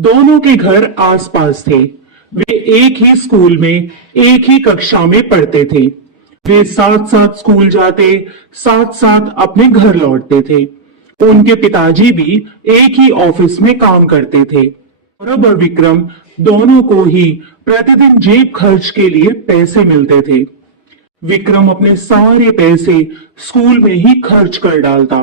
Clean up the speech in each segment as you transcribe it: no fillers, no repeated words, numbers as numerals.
दोनों के घर आसपास थे। वे एक ही स्कूल में, एक ही कक्षा में पढ़ते थे। वे साथ साथ स्कूल जाते, साथ साथ अपने घर लौटते थे। उनके पिताजी भी एक ही ऑफिस में काम करते थे। सौरभ और विक्रम दोनों को ही प्रतिदिन जेब खर्च के लिए पैसे मिलते थे। विक्रम अपने सारे पैसे स्कूल में ही खर्च कर डालता।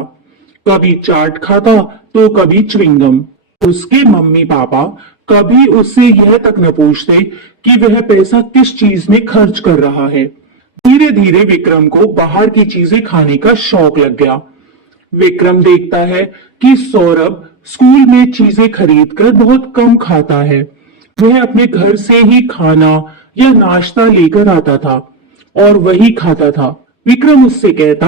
कभी चाट खाता तो कभी च्युइंगम। उसके मम्मी पापा कभी उससे यह तक न पूछते कि वह पैसा किस चीज में खर्च कर रहा है। धीरे धीरे विक्रम को बाहर की चीजें खाने का शौक लग गया। विक्रम देखता है कि सौरभ स्कूल में चीजें खरीदकर बहुत कम खाता है। वह अपने घर से ही खाना या नाश्ता लेकर आता था और वही खाता था। विक्रम उससे कहता,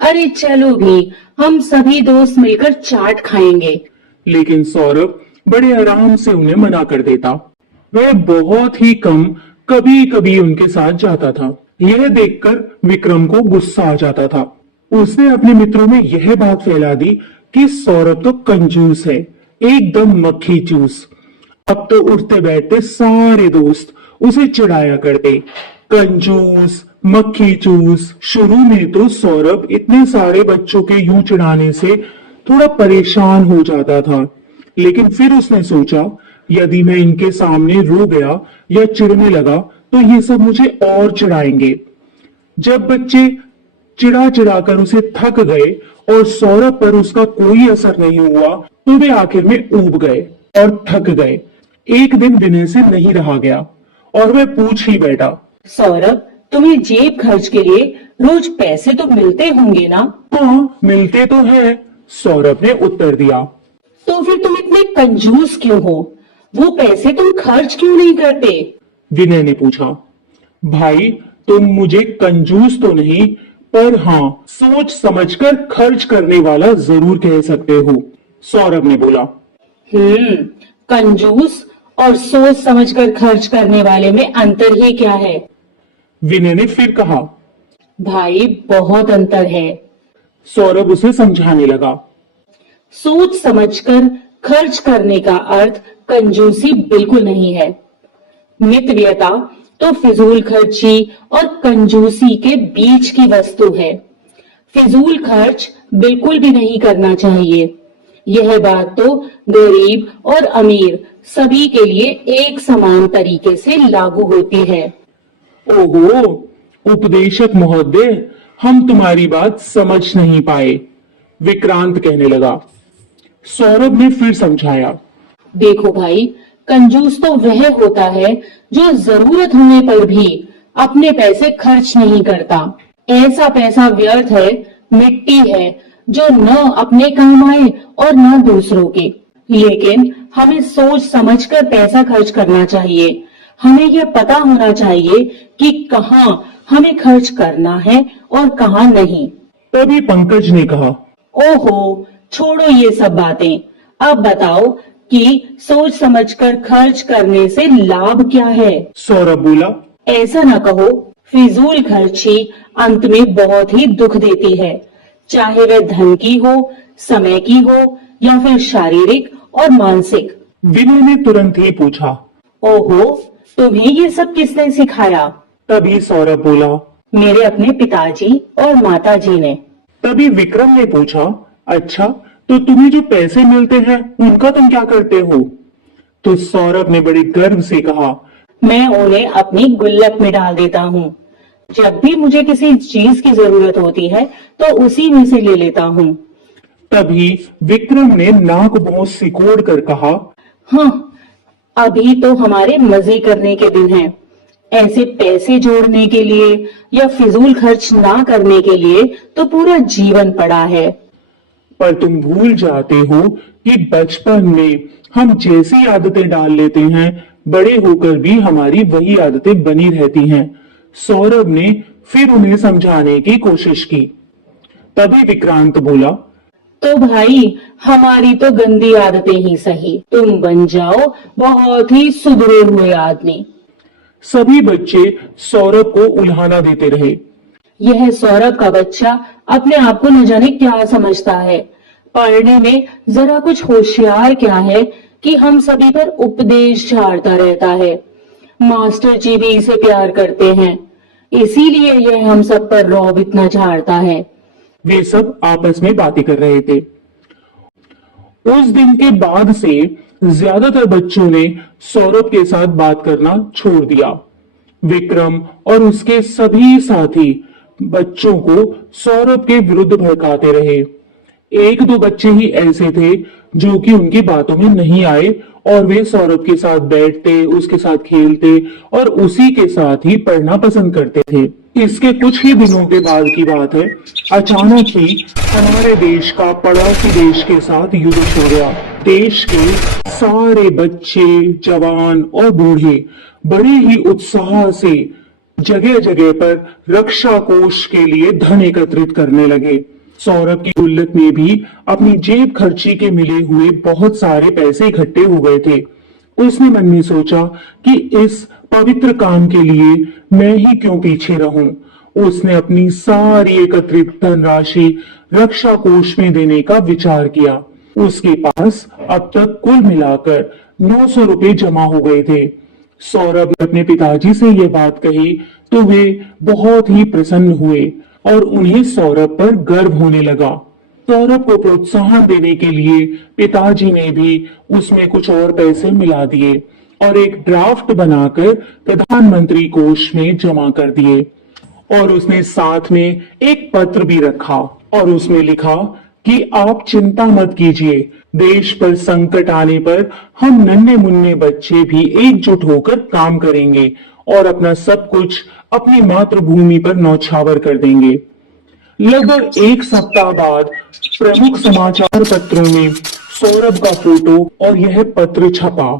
अरे चलो भी, हम सभी दोस्त मिलकर चाट खाएंगे। लेकिन सौरभ बड़े आराम से उन्हें मना कर देता। वह बहुत ही कम कभी कभी उनके साथ जाता था। यह देखकर विक्रम को गुस्सा आ जाता था। उसने अपने मित्रों में यह बात फैला दी कि सौरभ तो कंजूस है, एकदम मक्खी चूस। अब तो उठते बैठते सारे दोस्त उसे चिढ़ाया करते, कंजूस, मक्खी चूस। शुरू में तो सौरभ इतने सारे बच्चों के यूं चिढ़ाने से थोड़ा परेशान हो जाता था, लेकिन फिर उसने सोचा, यदि मैं इनके सामने रो गया या चिढ़ने लगा तो ये सब मुझे और चिढ़ाएंगे। जब बच्चे चिढ़ा चिढ़ाकर उसे थक गए और सौरभ पर उसका कोई असर नहीं हुआ तो वे आखिर में ऊब गए और थक गए। एक दिन विनय से नहीं रहा गया और वह पूछ ही बैठा, सौरभ, तुम्हें जेब खर्च के लिए रोज पैसे तो मिलते होंगे ना? हाँ, मिलते तो है, सौरभ ने उत्तर दिया। तो फिर तुम इतने कंजूस क्यों हो? वो पैसे तुम खर्च क्यों नहीं करते? विनय ने पूछा। भाई, तुम मुझे कंजूस तो नहीं, पर हाँ, सोच समझकर खर्च करने वाला जरूर कह सकते हो, सौरभ ने बोला। कंजूस और सोच समझकर खर्च करने वाले में अंतर ही क्या है? विनय ने फिर कहा। भाई, बहुत अंतर है। सौरभ उसे समझाने लगा। सोच समझकर खर्च करने का अर्थ कंजूसी बिल्कुल नहीं है। मितव्ययता तो फिजूल खर्ची और कंजूसी के बीच की वस्तु है। फिजूल खर्च बिल्कुल भी नहीं करना चाहिए। यह बात तो गरीब और अमीर सभी के लिए एक समान तरीके से लागू होती है। ओहो, उपदेशक महोदय, हम तुम्हारी बात समझ नहीं पाए, विक्रांत कहने लगा। सौरभ ने फिर समझाया। देखो भाई, कंजूस तो वह होता है जो जरूरत होने पर भी अपने पैसे खर्च नहीं करता। ऐसा पैसा व्यर्थ है, मिट्टी है, जो न अपने काम आए और न दूसरों के। लेकिन हमें सोच समझकर पैसा खर्च करना चाहिए। हमें यह पता होना चाहिए कि कहाँ हमें खर्च करना है और कहाँ नहीं। तभी पंकज ने कहा, ओहो, छोड़ो ये सब बातें। अब बताओ कि सोच समझकर खर्च करने से लाभ क्या है? सौरभ बोला। ऐसा न कहो, फिजूल खर्ची अंत में बहुत ही दुख देती है, चाहे वह धन की हो, समय की हो या फिर शारीरिक और मानसिक। विनय ने तुरंत ही पूछा, ओहो, तुम्हें ये सब किसने सिखाया? तभी सौरभ बोला, मेरे अपने पिताजी और माताजी ने। तभी विक्रम ने पूछा, अच्छा, तो तुम्हें जो पैसे मिलते हैं उनका तुम क्या करते हो? तो सौरभ ने बड़े गर्व से कहा, मैं उन्हें अपनी गुल्लक में डाल देता हूँ। जब भी मुझे किसी चीज की जरूरत होती है तो उसी में से ले लेता हूँ। तभी विक्रम ने नाक भौं सिकोड़ कर कहा, हाँ, अभी तो हमारे मजे करने के दिन हैं। ऐसे पैसे जोड़ने के लिए या फिजूल खर्च ना करने के लिए तो पूरा जीवन पड़ा है। पर तुम भूल जाते हो कि बचपन में हम जैसी आदतें डाल लेते हैं, बड़े होकर भी हमारी वही आदतें बनी रहती हैं। सौरभ ने फिर उन्हें समझाने की कोशिश की। तभी विक्रांत बोला, तो भाई, हमारी तो गंदी आदतें ही सही, तुम बन जाओ बहुत ही सुधरे हुए आदमी। सभी बच्चे सौरभ को उल्हाना देते रहे। यह सौरभ का बच्चा अपने आप को न जाने क्या समझता है, पढ़ने में जरा कुछ होशियार क्या है, कि हम सभी पर उपदेश झाड़ता रहता है। मास्टर जी भी इसे प्यार करते हैं, इसीलिए यह हम सब पर रौब इतना झाड़ता है। वे सब आपस में बातें कर रहे थे। उस दिन के बाद से ज्यादातर बच्चों ने सौरभ के साथ बात करना छोड़ दिया। विक्रम और उसके सभी साथी बच्चों को सौरभ के विरुद्ध भड़काते रहे। एक दो बच्चे ही ऐसे थे जो कि उनकी बातों में नहीं आए और वे सौरभ के साथ बैठते, उसके साथ खेलते और उसी के साथ ही पढ़ना पसंद करते थे। इसके कुछ ही दिनों के बाद की बात है, अचानक ही हमारे देश का पड़ोसी देश के साथ युद्ध हो गया। देश के सारे बच्चे, जवान और बूढ़े बड़े ही उत्साह से जगह जगह पर रक्षा कोष के लिए धन एकत्रित करने लगे। सौरभ की गुल्लक में भी अपनी जेब खर्ची के मिले हुए बहुत सारे पैसे इकट्ठे हो गए थे। उसने मन में सोचा कि इस पवित्र काम के लिए मैं ही क्यों पीछे रहूं। उसने अपनी सारी एकत्रित धनराशि रक्षा कोष में देने का विचार किया। उसके पास अब तक कुल मिलाकर 900 रुपए जमा हो गए थे। सौरभ ने अपने पिताजी से यह बात कही तो वे बहुत ही प्रसन्न हुए और उन्हें सौरभ पर गर्व होने लगा। सौरभ को प्रोत्साहन देने के लिए पिताजी ने भी उसमें कुछ और पैसे मिला दिए और एक ड्राफ्ट बनाकर प्रधानमंत्री कोष में जमा कर दिए। और उसने साथ में एक पत्र भी रखा और उसमें लिखा कि आप चिंता मत कीजिए, देश पर संकट आने पर हम नन्हे मुन्ने बच्चे भी एकजुट होकर काम करेंगे और अपना सब कुछ अपनी मातृभूमि पर न्यौछावर कर देंगे। लगभग एक सप्ताह बाद प्रमुख समाचार पत्रों में सौरभ का फोटो और यह पत्र छपा।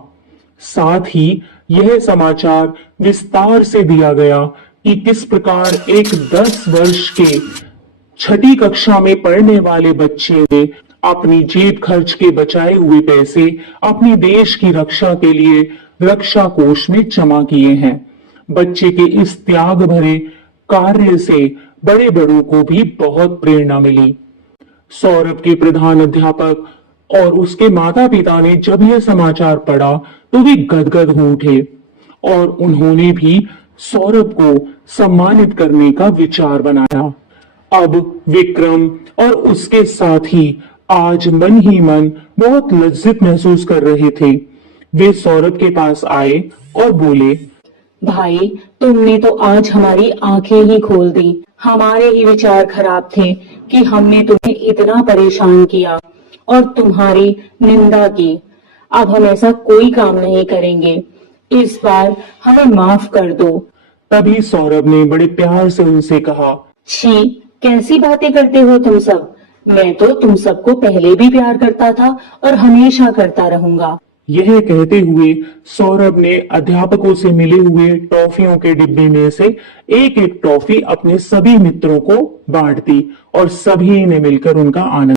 साथ ही यह समाचार विस्तार से दिया गया कि किस प्रकार एक 10 वर्ष के छठी कक्षा में पढ़ने वाले बच्चे ने अपनी जेब खर्च के बचाए हुए पैसे अपनी देश की रक्षा के लिए रक्षा कोष में जमा किए हैं। बच्चे के इस त्याग भरे कार्य से बड़े बड़ों को भी बहुत प्रेरणा मिली। सौरभ के प्रधान अध्यापक और उसके माता पिता ने जब यह समाचार पढ़ा तो वे गदगद हो उठे और उन्होंने भी सौरभ को सम्मानित करने का विचार बनाया। अब विक्रम और उसके साथी आज मन ही मन बहुत लज्जित महसूस कर रहे थे। वे सौरभ के पास आए और बोले, भाई, तुमने तो आज हमारी आंखें ही खोल दी। हमारे ही विचार खराब थे कि हमने तुम्हें इतना परेशान किया और तुम्हारी निंदा की। अब हम ऐसा कोई काम नहीं करेंगे। इस बार हमें माफ कर दो। तभी सौरभ ने बड़े प्यार से उनसे कहा, छी, कैसी बातें करते हो तुम सब। मैं तो तुम सबको पहले भी प्यार करता था और हमेशा करता रहूंगा। यह कहते हुए सौरभ ने अध्यापकों से मिले हुए टॉफियों के डिब्बे में से एक एक टॉफी अपने सभी मित्रों को बांट दी और सभी ने मिलकर उनका आनंद